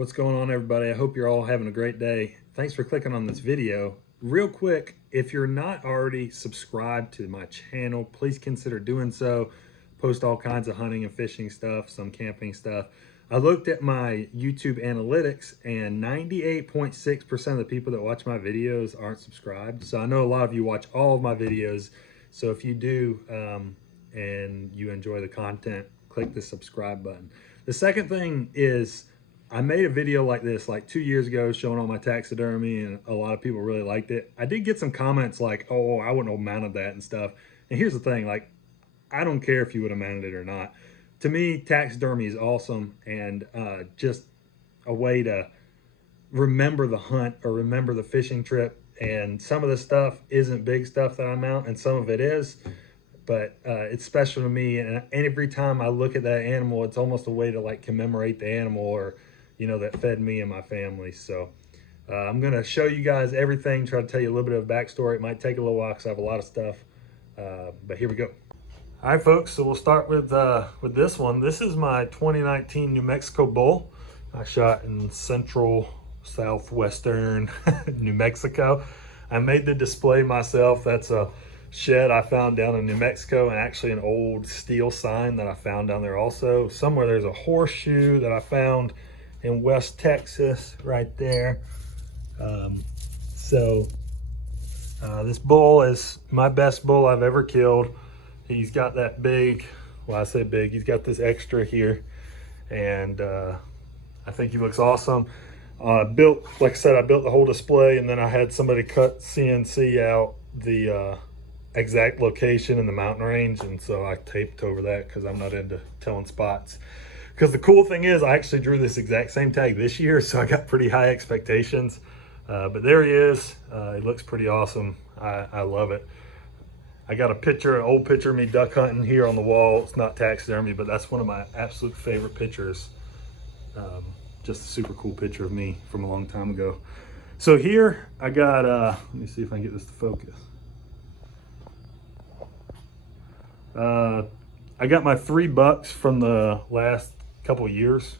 What's going on, everybody? I hope you're all having a great day. Thanks for clicking on this video. Real quick, if you're not already subscribed to my channel, please consider doing so. Post all kinds of hunting and fishing stuff, some camping stuff. I looked at my YouTube analytics and 98.6% of the people that watch my videos aren't subscribed. So I know a lot of you watch all of my videos. So if you do and you enjoy the content, click the subscribe button. The second thing is, I made a video like this like 2 years ago showing all my taxidermy, and a lot of people really liked it. I did get some comments like, oh, I wouldn't have mounted that and stuff. And here's the thing, like, I don't care if you would have mounted it or not. To me, taxidermy is awesome, and just a way to remember the hunt or remember the fishing trip. And some of the stuff isn't big stuff that I mount, and some of it is, but it's special to me. And every time I look at that animal, it's almost a way to like commemorate the animal, or that fed me and my family. So I'm gonna show you guys everything, try to tell you a little bit of backstory. It might take a little while because I have a lot of stuff, but here we go. All right, folks, so we'll start with this one. This is my 2019 New Mexico bull. I shot in central southwestern New Mexico. I made the display myself. That's a shed I found down in New Mexico, and actually an old steel sign that I found down there also. Somewhere there's a horseshoe that I found in West Texas right there. This bull is my best bull I've ever killed. He's got that big, well, I say big, he's got this extra here, and I think he looks awesome. Like I said, I built the whole display, and then I had somebody cut CNC out the exact location in the mountain range, and so I taped over that because I'm not into telling spots. Because the cool thing is, I actually drew this exact same tag this year, so I got pretty high expectations. But there he is. He looks pretty awesome. I love it. I got an old picture of me duck hunting here on the wall. It's not taxidermy, but that's one of my absolute favorite pictures. Just a super cool picture of me from a long time ago. So here I got, let me see if I can get this to focus. I got my 3 bucks from the last couple of years.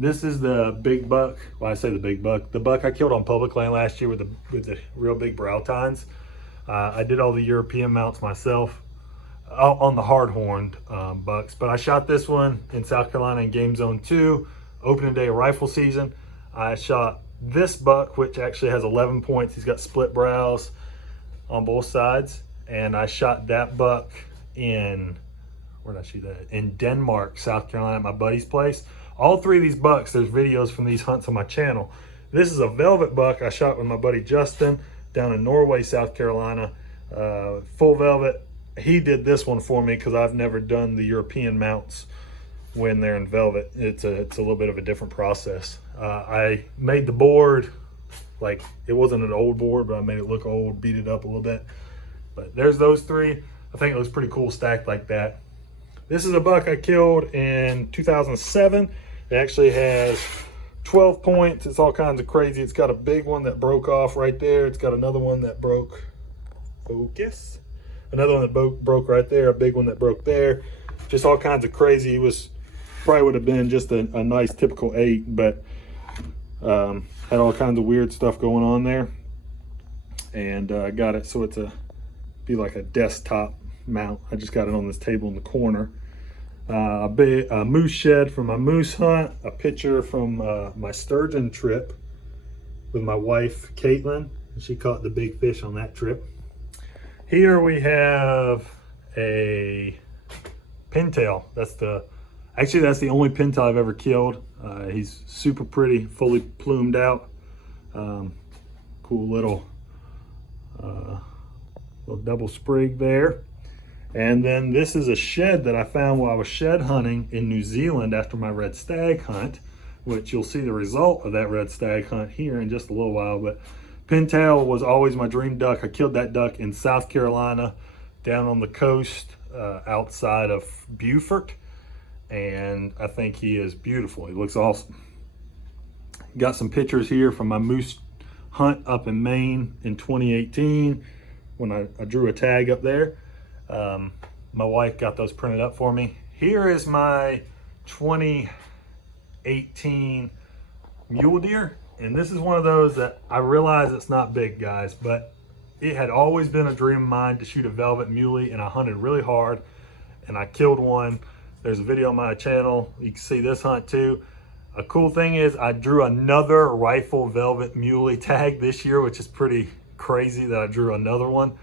This is the big buck. Well, I say the big buck. The buck I killed on public land last year with the real big brow tines. I did all the European mounts myself on the hard-horned bucks, but I shot this one in South Carolina in Game Zone 2, opening day of rifle season. I shot this buck, which actually has 11 points. He's got split brows on both sides, and I shot that buck in, where did I shoot that? In Denmark, South Carolina, at my buddy's place. All 3 of these bucks, there's videos from these hunts on my channel. This is a velvet buck I shot with my buddy Justin down in Norway, South Carolina. Full velvet. He did this one for me because I've never done the European mounts when they're in velvet. It's a little bit of a different process. I made the board, like, it wasn't an old board, but I made it look old, beat it up a little bit. But there's those 3. I think it looks pretty cool stacked like that. This is a buck I killed in 2007. It actually has 12 points. It's all kinds of crazy. It's got a big one that broke off right there. It's got another one that broke, focus. Another one that broke right there. A big one that broke there. Just all kinds of crazy. It was probably would have been just a nice typical 8, but had all kinds of weird stuff going on there. And I got it so it's be like a desktop mount. I just got it on this table in the corner. A moose shed from my moose hunt, a picture from my sturgeon trip with my wife Caitlin. She caught the big fish on that trip. Here we have a pintail. That's the only pintail I've ever killed. He's super pretty, fully plumed out. Cool little double sprig there. And then this is a shed that I found while I was shed hunting in New Zealand after my red stag hunt, which you'll see the result of that red stag hunt here in just a little while. But pintail was always my dream duck. I killed that duck in South Carolina, down on the coast, outside of Beaufort, and I think he is beautiful. He looks awesome. Got some pictures here from my moose hunt up in Maine in 2018 when I drew a tag up there. My wife got those printed up for me. Here is my 2018 2018 mule deer. And this is one of those that I realize it's not big, guys, but it had always been a dream of mine to shoot a velvet muley, and I hunted really hard and I killed one. There's a video on my channel. You can see this hunt too. A cool thing is I drew another rifle velvet muley tag this year, which is pretty crazy that I drew another one.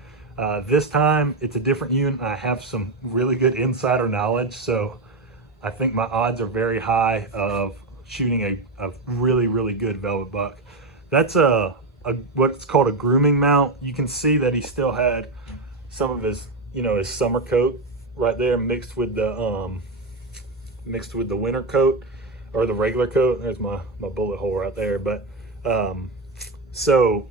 This time it's a different unit. I have some really good insider knowledge, so I think my odds are very high of shooting a really, really good velvet buck. That's what's called a grooming mount. You can see that he still had some of his, his summer coat right there mixed with the winter coat or the regular coat. There's my bullet hole right there. But so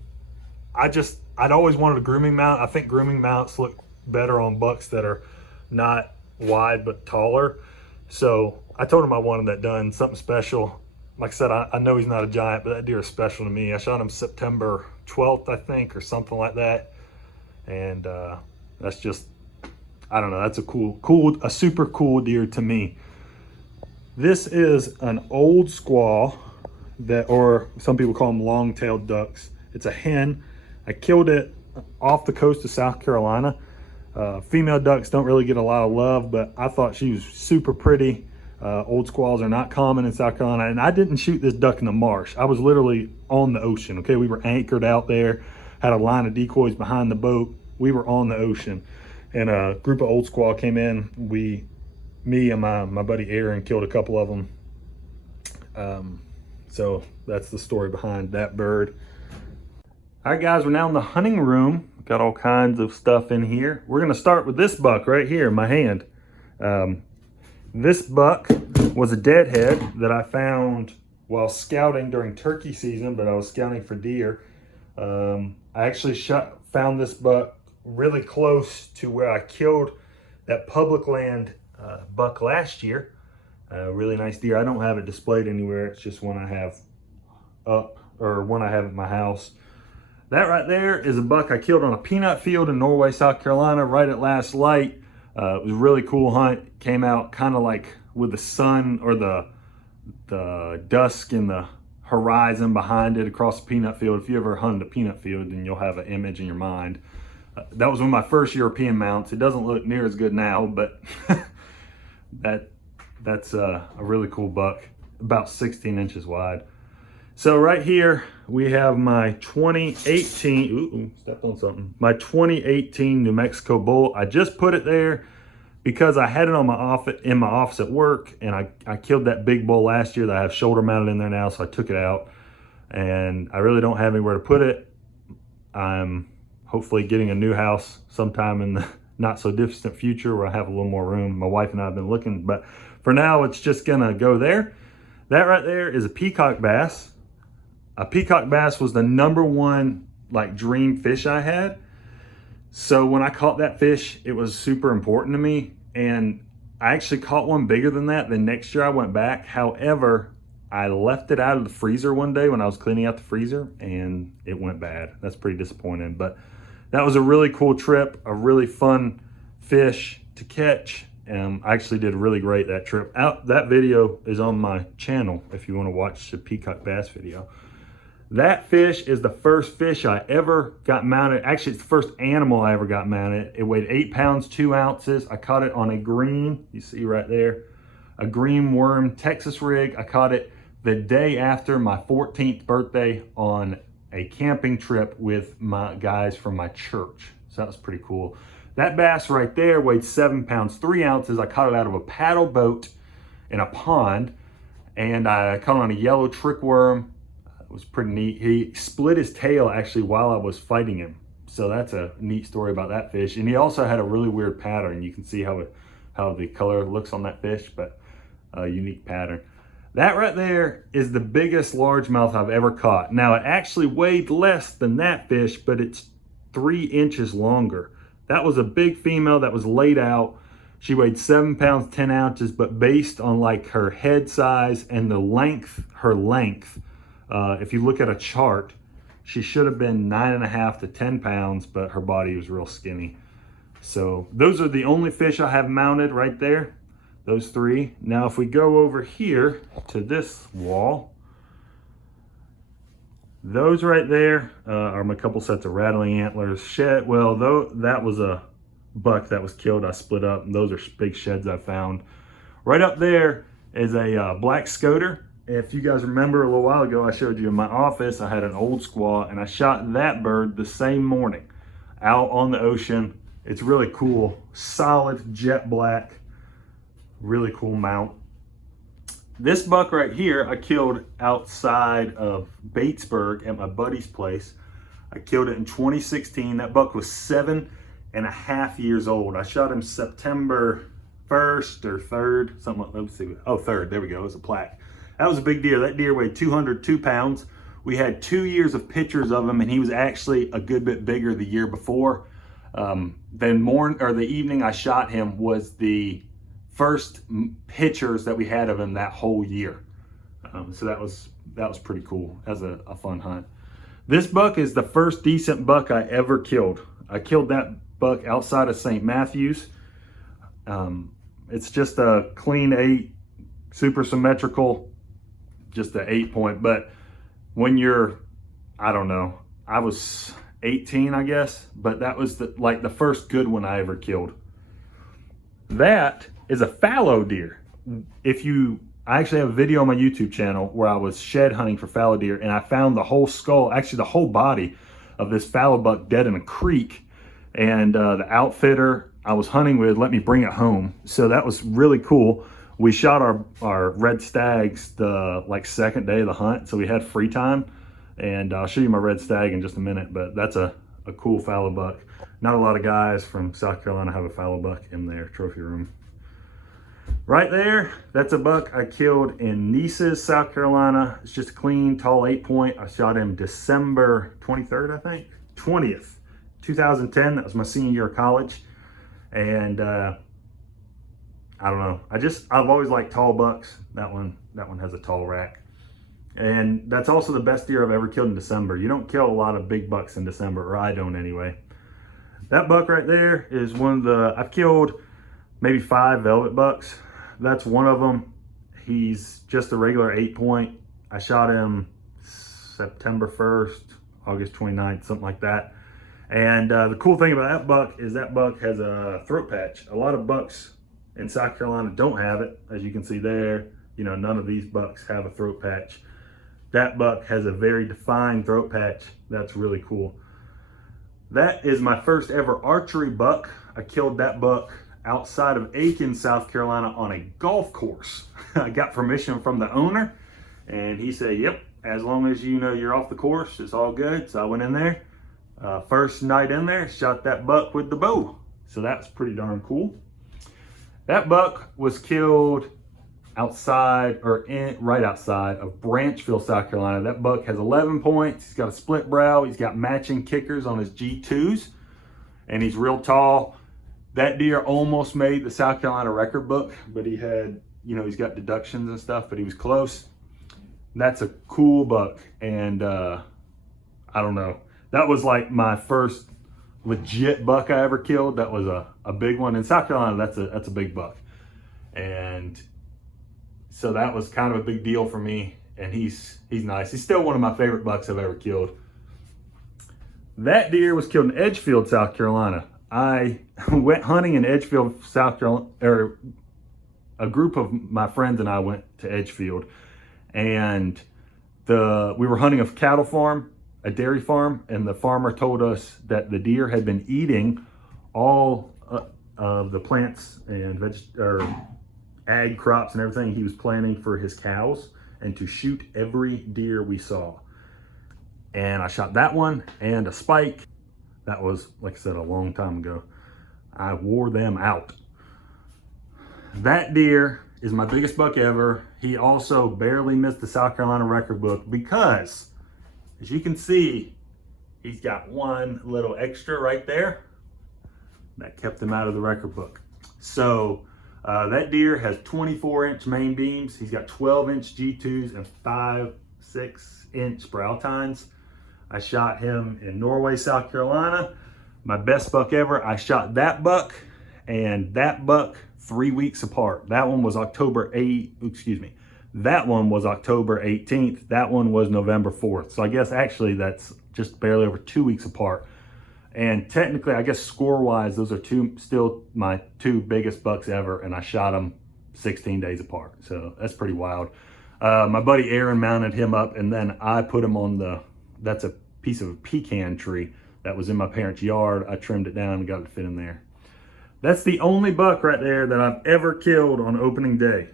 I'd always wanted a grooming mount. I think grooming mounts look better on bucks that are not wide but taller. So I told him I wanted that done, something special. Like I said, I know he's not a giant, but that deer is special to me. I shot him September 12th, I think, or something like that. And that's just, I don't know, that's a super cool deer to me. This is an old squaw or some people call them long-tailed ducks. It's a hen. I killed it off the coast of South Carolina. Female ducks don't really get a lot of love, but I thought she was super pretty. Old squaws are not common in South Carolina, and I didn't shoot this duck in the marsh. I was literally on the ocean, okay? We were anchored out there, had a line of decoys behind the boat. We were on the ocean, and a group of old squaw came in. Me and my buddy Aaron killed a couple of them. So that's the story behind that bird. All right, guys, we're now in the hunting room. Got all kinds of stuff in here. We're gonna start with this buck right here in my hand. This buck was a deadhead that I found while scouting during turkey season, but I was scouting for deer. I actually found this buck really close to where I killed that public land buck last year. Really nice deer. I don't have it displayed anywhere. It's just one I have one I have at my house. That right there is a buck I killed on a peanut field in Norway, South Carolina, right at last light. It was a really cool hunt. Came out kind of like with the sun or the dusk in the horizon behind it across the peanut field. If you ever hunted a peanut field, then you'll have an image in your mind. That was one of my first European mounts. It doesn't look near as good now, but that's a really cool buck, about 16 inches wide. So right here we have my 2018, stepped on something. My 2018 New Mexico bull. I just put it there because I had it on in my office at work, and I killed that big bull last year that I have shoulder mounted in there now, so I took it out, and I really don't have anywhere to put it. I'm hopefully getting a new house sometime in the not so distant future where I have a little more room. My wife and I have been looking, but for now it's just gonna go there. That right there is a peacock bass. A peacock bass was the #1 dream fish I had. So when I caught that fish, it was super important to me, and I actually caught one bigger than that. The next year I went back. However, I left it out of the freezer one day when I was cleaning out the freezer, and it went bad. That's pretty disappointing, but that was a really cool trip, a really fun fish to catch. I actually did really great that trip. That video is on my channel if you want to watch the peacock bass video. That fish is the first fish I ever got mounted. Actually, it's the first animal I ever got mounted. It weighed 8 pounds, 2 ounces. I caught it on a green, you see right there, a green worm Texas rig. I caught it the day after my 14th birthday on a camping trip with my guys from my church. So that was pretty cool. That bass right there weighed 7 pounds, 3 ounces. I caught it out of a paddle boat in a pond, and I caught it on a yellow trick worm. It was pretty neat. He split his tail actually while I was fighting him. So that's a neat story about that fish. And he also had a really weird pattern. You can see how the color looks on that fish, but a unique pattern. That right there is the biggest largemouth I've ever caught. Now it actually weighed less than that fish, but it's 3 inches longer. That was a big female that was laid out. She weighed 7 pounds, 10 ounces, but based on her head size and her length, if you look at a chart, she should have been 9.5 to 10 pounds, but her body was real skinny. So those are the only fish I have mounted right there. those three. Now, if we go over here to this wall, those right there are my couple sets of rattling antlers. Shed, well, though that was a buck that was killed, I split up, and those are big sheds I found. Right up there is a black scoter. If you guys remember a little while ago, I showed you in my office, I had an old squaw, and I shot that bird the same morning out on the ocean. It's really cool, solid jet black, really cool mount. This buck right here, I killed outside of Batesburg at my buddy's place. I killed it in 2016. That buck was 7.5 years old. I shot him September 1st or 3rd, something like, let's see. Oh, 3rd, there we go, it was a plaque. That was a big deer. That deer weighed 202 pounds. We had 2 years of pictures of him, and he was actually a good bit bigger the year before. The evening I shot him was the first pictures that we had of him that whole year. So that was pretty cool. That was a fun hunt. This buck is the first decent buck I ever killed. I killed that buck outside of St. Matthews. It's just a clean 8, super symmetrical, just an 8-point. But when you're, I don't know, I was 18, I guess, but that was the first good one I ever killed. That is a fallow deer. I actually have a video on my YouTube channel where I was shed hunting for fallow deer, and I found the whole skull, actually the whole body of this fallow buck dead in a creek. And the outfitter I was hunting with let me bring it home. So that was really cool. We shot our red stags the second day of the hunt, so we had free time. And I'll show you my red stag in just a minute, but that's a cool fallow buck. Not a lot of guys from South Carolina have a fallow buck in their trophy room. Right there, that's a buck I killed in Nices, South Carolina. It's just a clean, tall 8-point. I shot him December 23rd, I think, 20th, 2010. That was my senior year of college. And I don't know. I've always liked tall bucks. That one has a tall rack. And that's also the best deer I've ever killed in December. You don't kill a lot of big bucks in December, or I don't anyway. That buck right there is I've killed maybe 5 velvet bucks. That's one of them. He's just a regular 8-point. I shot him September 1st, August 29th, something like that. And the cool thing about that buck is that buck has a throat patch. A lot of bucks in South Carolina don't have it. As you can see there, none of these bucks have a throat patch. That buck has a very defined throat patch. That's really cool. That is my first ever archery buck. I killed that buck outside of Aiken, South Carolina on a golf course. I got permission from the owner, and he said, yep, as long as you're off the course, it's all good. So I went in there. First night in there, shot that buck with the bow. So that's pretty darn cool. That buck was killed right outside of Branchville, South Carolina. That buck has 11 points. He's got a split brow. He's got matching kickers on his G2s, and he's real tall. That deer almost made the South Carolina record book, but he had, he's got deductions and stuff, but he was close. That's a cool buck, and I don't know. That was like my first legit buck I ever killed. That was a big one. In South Carolina, that's a big buck. And so that was kind of a big deal for me, and he's nice. He's still one of my favorite bucks I've ever killed. That deer was killed in Edgefield, South Carolina. I went hunting in Edgefield, South Carolina, or a group of my friends and I went to Edgefield, and we were hunting a cattle farm, a dairy farm, and the farmer told us that the deer had been eating all of the plants and ag crops and everything he was planting for his cows, and to shoot every deer we saw. And I shot that one and a spike. That was, like I said, a long time ago. I wore them out. That deer is my biggest buck ever. He also barely missed the South Carolina record book because, as you can see, he's got one little extra right there that kept him out of the record book. So that deer has 24-inch main beams. He's got 12-inch G2s and 5-6-inch brow tines. I shot him in Norway, South Carolina. My best buck ever. I shot that buck and that buck 3 weeks apart. That one was October 8th, excuse me. That one was October 18th. That one was November 4th. So I guess actually that's just barely over 2 weeks apart. And technically, I guess score-wise, those are still my two biggest bucks ever, and I shot them 16 days apart. So that's pretty wild. My buddy Aaron mounted him up, and then I put him on that's a piece of a pecan tree that was in my parents' yard. I trimmed it down and got it to fit in there. That's the only buck right there that I've ever killed on opening day.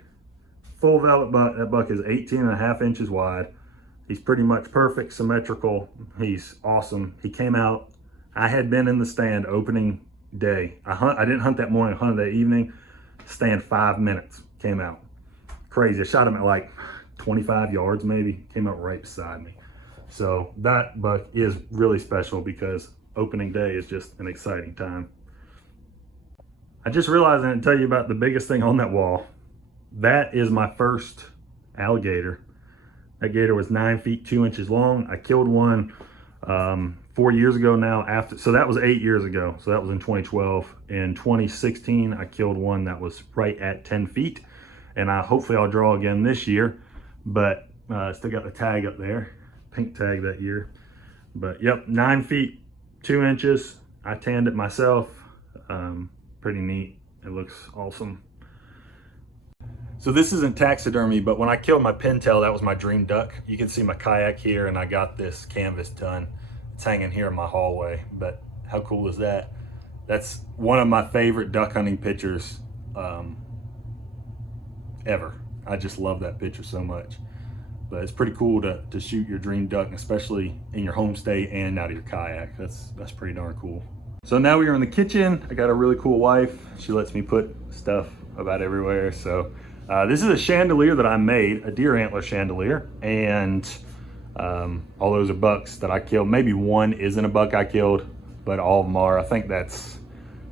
Full velvet buck. That buck is 18.5 inches wide. He's pretty much perfect, symmetrical. He's awesome. He came out. I had been in the stand opening day. I didn't hunt that morning, I hunted that evening. Stand 5 minutes, came out. Crazy. I shot him at like 25 yards maybe, came out right beside me. So that buck is really special because opening day is just an exciting time. I just realized I didn't tell you about the biggest thing on that wall. That is my first alligator. That gator was 9 feet 2 inches long. I killed one 4 years ago now. So that was 8 years ago. So that was in 2012. In 2016, I killed one that was right at 10 feet. And hopefully I'll draw again this year. But still got the tag up there. Pink tag that year. But yep, 9 feet 2 inches. I tanned it myself. Pretty neat. It looks awesome. So this isn't taxidermy, but when I killed my pintail, that was my dream duck. You can see my kayak here, and I got this canvas done. It's hanging here in my hallway, but how cool is that? That's one of my favorite duck hunting pictures ever. I just love that picture so much. But it's pretty cool to shoot your dream duck, especially in your home state and out of your kayak. That's pretty darn cool. So now we are in the kitchen. I got a really cool wife. She lets me put stuff about everywhere. So this is a chandelier that I made, a deer antler chandelier. And all those are bucks that I killed. Maybe one isn't a buck I killed, but all of them are. I think that's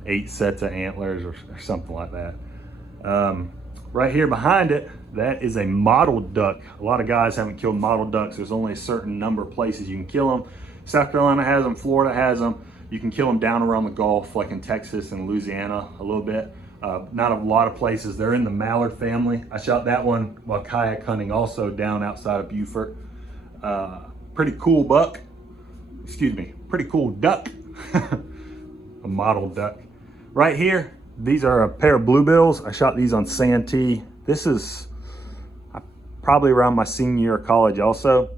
8 sets of antlers or something like that. Right here behind it, that is a mottled duck. A lot of guys haven't killed mottled ducks. There's only a certain number of places you can kill them. South Carolina has them, Florida has them. You can kill them down around the Gulf, like in Texas and Louisiana a little bit. Not a lot of places. They're in the mallard family. I shot that one while kayak hunting also down outside of Beaufort. Pretty cool buck. Excuse me, pretty cool duck. A mottled duck. Right here, these are a pair of bluebills. I shot these on Santee. This is probably around my senior year of college also.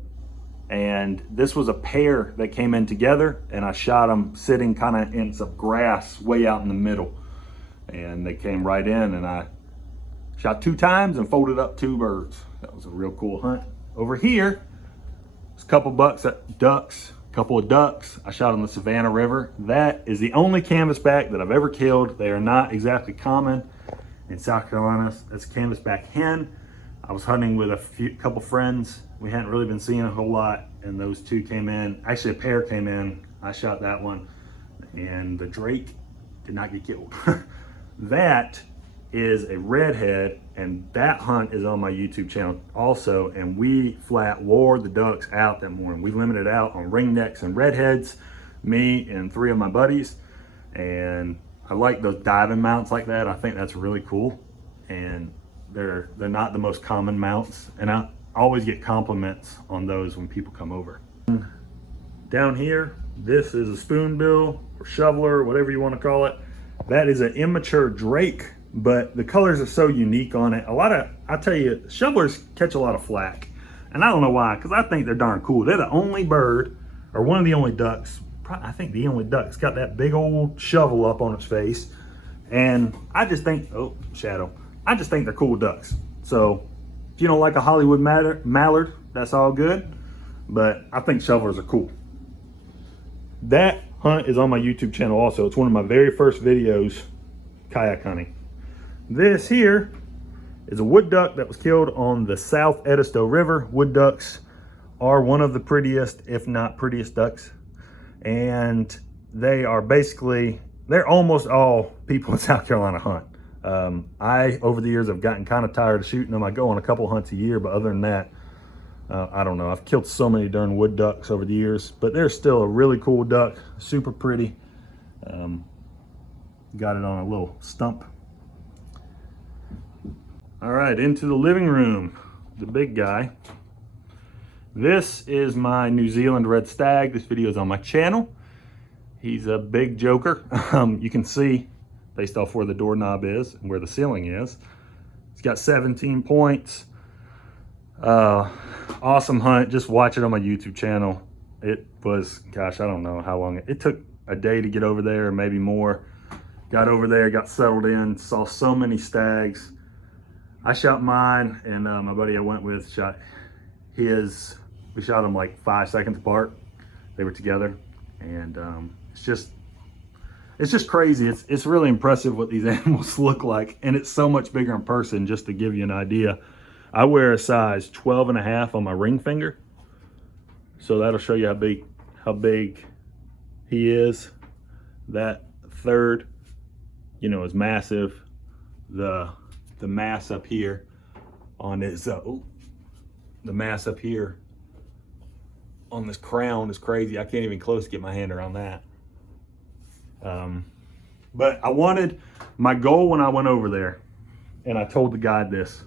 And this was a pair that came in together, and I shot them sitting kind of in some grass way out in the middle. And they came right in, and I shot 2 times and folded up 2 birds. That was a real cool hunt. Over here, there's a couple couple of ducks. I shot on the Savannah River. That is the only canvasback that I've ever killed. They are not exactly common in South Carolina. That's a canvasback hen. I was hunting with a couple friends. We hadn't really been seeing a whole lot, and those 2 came in. Actually, a pair came in. I shot that one, and the drake did not get killed. That is a redhead, and that hunt is on my YouTube channel also, and we flat wore the ducks out that morning. We limited out on ringnecks and redheads, me and 3 of my buddies, and I like those diving mounts like that. I think that's really cool, and they're not the most common mounts, and I always get compliments on those when people come over. Down here, this is a spoonbill or shoveler, whatever you want to call it. That is an immature drake, but the colors are so unique on it. I tell you, shovelers catch a lot of flack, and I don't know why, because I think they're darn cool. They're the only bird, or one of the only ducks, I think the only duck, it's got that big old shovel up on its face, and I just think, oh, shadow. I just think they're cool ducks. So if you don't like a Hollywood mallard, that's all good, but I think shovelers are cool. That hunt is on my YouTube channel also. It's one of my very first videos, kayak hunting. This here is a wood duck that was killed on the South Edisto River. Wood ducks are one of the prettiest, if not prettiest ducks. And they are they're almost all people in South Carolina hunt. I, over the years, have gotten kind of tired of shooting them. I go on a couple hunts a year, but other than that, I don't know. I've killed so many darn wood ducks over the years, but they're still a really cool duck, super pretty. Got it on a little stump. All right, into the living room, the big guy. This is my New Zealand red stag. This video is on my channel. He's a big joker. You can see based off where the doorknob is and where the ceiling is. He's got 17 points. Awesome hunt. Just watch it on my YouTube channel. It was, gosh, I don't know how long. It took a day to get over there, maybe more. Got over there, got settled in, saw so many stags. I shot mine, and my buddy I went with shot his. We shot them like 5 seconds apart. They were together, and it's just crazy. It's really impressive what these animals look like, and it's so much bigger in person. Just to give you an idea, I wear a size 12.5 on my ring finger, so that'll show you how big he is. That third, you know, is massive. The mass up here on his the mass up here on this crown is crazy. I can't even close to get my hand around that. But my goal when I went over there, and I told the guide this,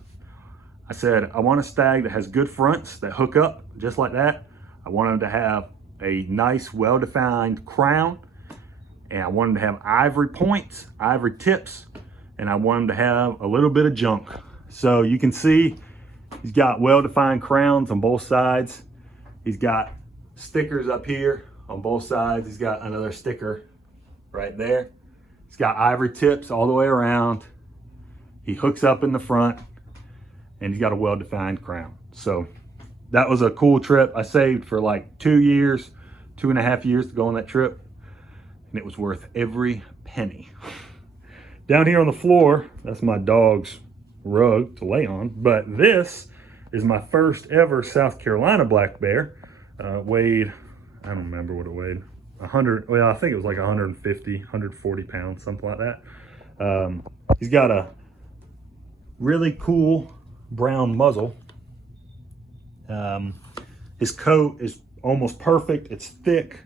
I said, I want a stag that has good fronts that hook up just like that. I want him to have a nice, well-defined crown, and I want him to have ivory points, ivory tips, and I want him to have a little bit of junk. So you can see he's got well-defined crowns on both sides. He's got stickers up here on both sides. He's got another sticker right there. He's got ivory tips all the way around. He hooks up in the front, and he's got a well-defined crown. So that was a cool trip. I saved for like 2 years, 2.5 years to go on that trip, and it was worth every penny. Down here on the floor, that's my dog's rug to lay on, but this is my first ever South Carolina black bear. Weighed, I don't remember what it weighed, 100, well, I think it was like 150, 140 pounds, something like that. He's got a really cool brown muzzle. His coat is almost perfect. It's thick.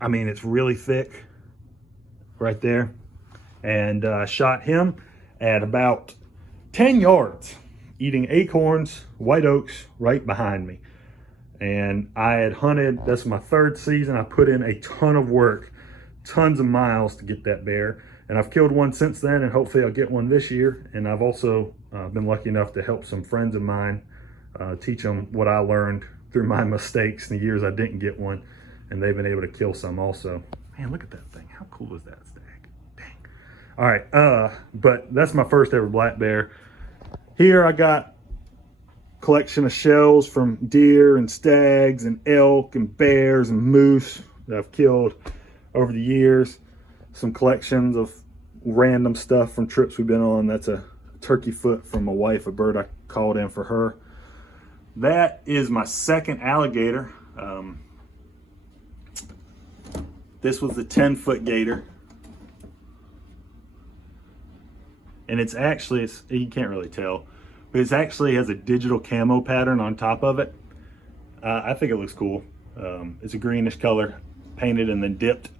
I mean, it's really thick right there. And shot him at about 10 yards, eating acorns, white oaks right behind me. And I had hunted, that's my 3rd season. I put in a ton of work, tons of miles to get that bear. And I've killed one since then, and hopefully I'll get one this year. And I've also been lucky enough to help some friends of mine, teach them what I learned through my mistakes in the years I didn't get one. And they've been able to kill some also. Man, look at that thing. How cool is that stag? Dang. All right, but that's my first ever black bear. Here I got collection of shells from deer and stags and elk and bears and moose that I've killed over the years. Some collections of random stuff from trips we've been on. That's a turkey foot from my wife, a bird I called in for her. That is my 2nd alligator. This was the 10-foot gator. And it's actually, you can't really tell, but it actually has a digital camo pattern on top of it. I think it looks cool. It's a greenish color, painted and then dipped.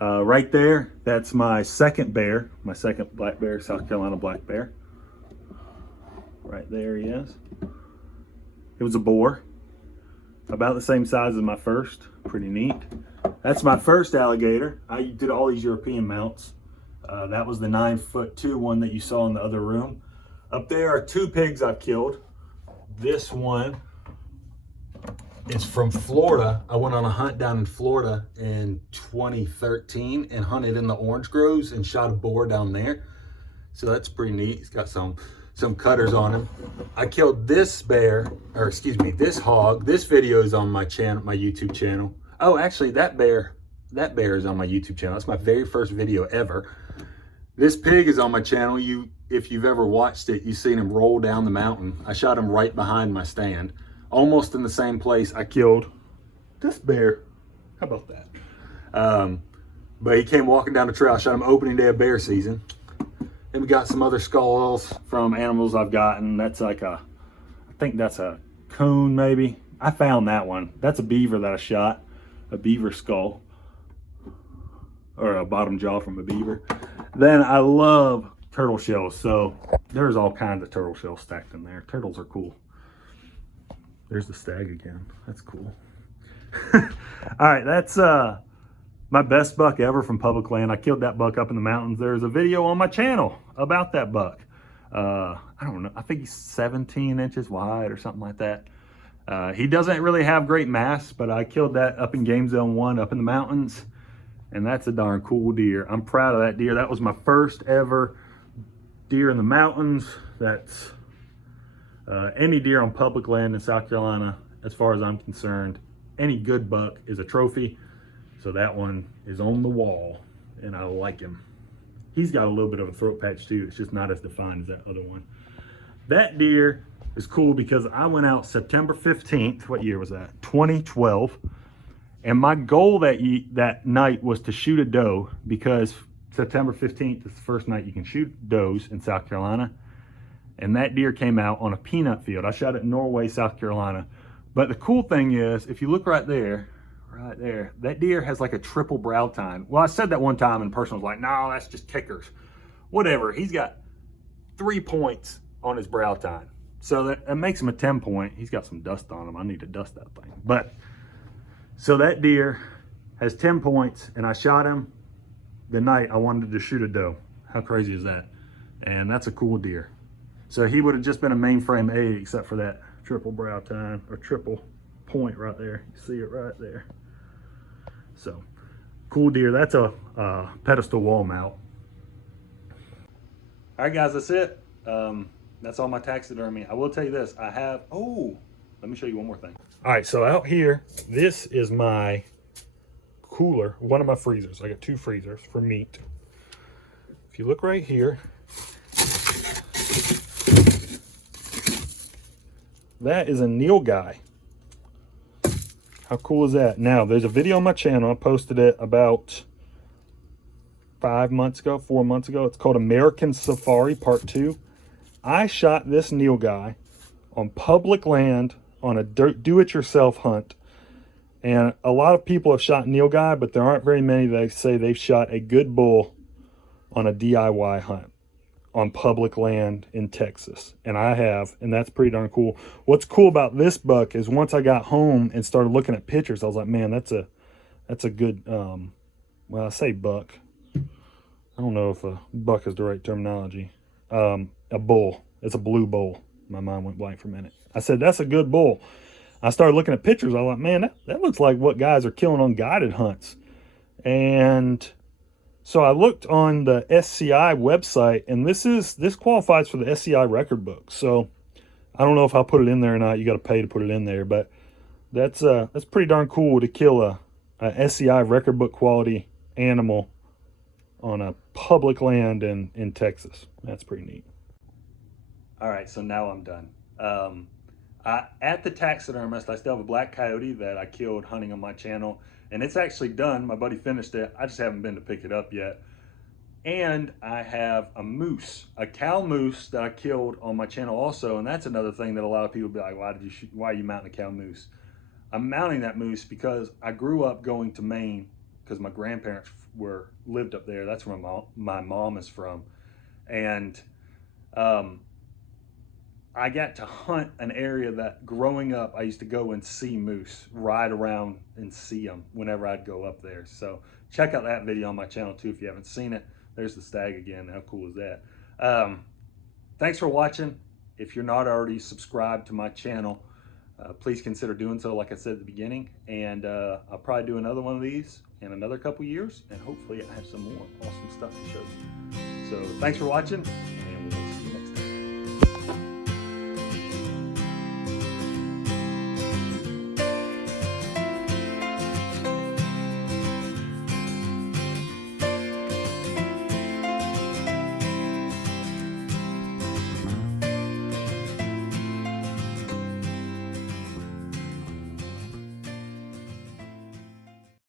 Right there, that's my 2nd bear, my 2nd black bear, South Carolina black bear. Right there he is. It was a boar, about the same size as my first. Pretty neat. That's my first alligator. I did all these European mounts. That was the 9'2" one that you saw in the other room. Up there are 2 pigs I've killed. This one is from Florida. I went on a hunt down in Florida in 2013 and hunted in the orange groves and shot a boar down there. So that's pretty neat. He's got some cutters on him. I killed this bear, or excuse me, this hog. This video is on my channel, my YouTube channel. Oh, actually that bear is on my YouTube channel. That's my very first video ever. This pig is on my channel. If you've ever watched it, you've seen him roll down the mountain. I shot him right behind my stand, almost in the same place I killed this bear. How about that? But he came walking down the trail. I shot him opening day of bear season. Then we got some other skulls from animals I've gotten. That's like I think that's a coon maybe. I found that one. That's a beaver that I shot, a beaver skull, or a bottom jaw from a beaver. Then I love turtle shells. So there's all kinds of turtle shells stacked in there. Turtles are cool. There's the stag again. That's cool. All right, that's my best buck ever from public land. I killed that buck up in the mountains. There's a video on my channel about that buck. I don't know, I think he's 17 inches wide or something like that. He doesn't really have great mass, but I killed that up in Game Zone 1 up in the mountains, and that's a darn cool deer. I'm proud of that deer. That was my first ever deer in the mountains. That's any deer on public land in South Carolina, as far as I'm concerned, any good buck is a trophy. So that one is on the wall, and I like him. He's got a little bit of a throat patch too. It's just not as defined as that other one. That deer is cool because I went out September 15th. What year was that? 2012. And my goal that night was to shoot a doe, because September 15th is the first night you can shoot does in South Carolina. And that deer came out on a peanut field. I shot it in Norway, South Carolina. But the cool thing is, if you look right there, that deer has like a triple brow tine. Well, I said that one time and the person was like, no, that's just kickers. Whatever, he's got 3 points on his brow tine. So that makes him a 10 point. He's got some dust on him. I need to dust that thing. But, so that deer has 10 points, and I shot him the night I wanted to shoot a doe. How crazy is that? And that's a cool deer. So he would have just been a mainframe 8 except for that triple brow tine, or triple point right there. You see it right there. So, cool deer. That's a pedestal wall mount. All right, guys, that's it. That's all my taxidermy. I will tell you this. I have, let me show you one more thing. All right, so out here, this is my cooler, one of my freezers. I got 2 freezers for meat. If you look right here, that is a Nilgai. How cool is that? Now, there's a video on my channel. I posted it about 4 months ago. It's called American Safari Part 2. I shot this Nilgai on public land on a do-it-yourself hunt. And a lot of people have shot Nilgai, but there aren't very many that say they've shot a good bull on a DIY hunt on public land in Texas. And I have, and that's pretty darn cool. What's cool about this buck is once I got home and started looking at pictures, I was like, man, that's a good, well, I say buck. I don't know if a buck is the right terminology. A bull. It's a blue bull. My mind went blank for a minute. I said, that's a good bull. I started looking at pictures. I was like, man, that looks like what guys are killing on guided hunts. And so I looked on the SCI website, and this qualifies for the SCI record book. So I don't know if I'll put it in there or not. You got to pay to put it in there, but that's pretty darn cool to kill a SCI record book quality animal on a public land in Texas. That's pretty neat. All right, so now I'm done. At the taxidermist, I still have a black coyote that I killed hunting on my channel, and it's actually done. My buddy finished it. I just haven't been to pick it up yet. And I have a moose, a cow moose that I killed on my channel also, and that's another thing that a lot of people be like, why are you mounting a cow moose? I'm mounting that moose because I grew up going to Maine because my grandparents lived up there. That's where my mom is from. And I got to hunt an area that growing up I used to go and see moose, ride around and see them whenever I'd go up there. So check out that video on my channel too if you haven't seen it. There's the stag again. How cool is that? Thanks for watching. If you're not already subscribed to my channel, please consider doing so, like I said at the beginning. And I'll probably do another one of these in another couple years, and hopefully I have some more awesome stuff to show you. So thanks for watching.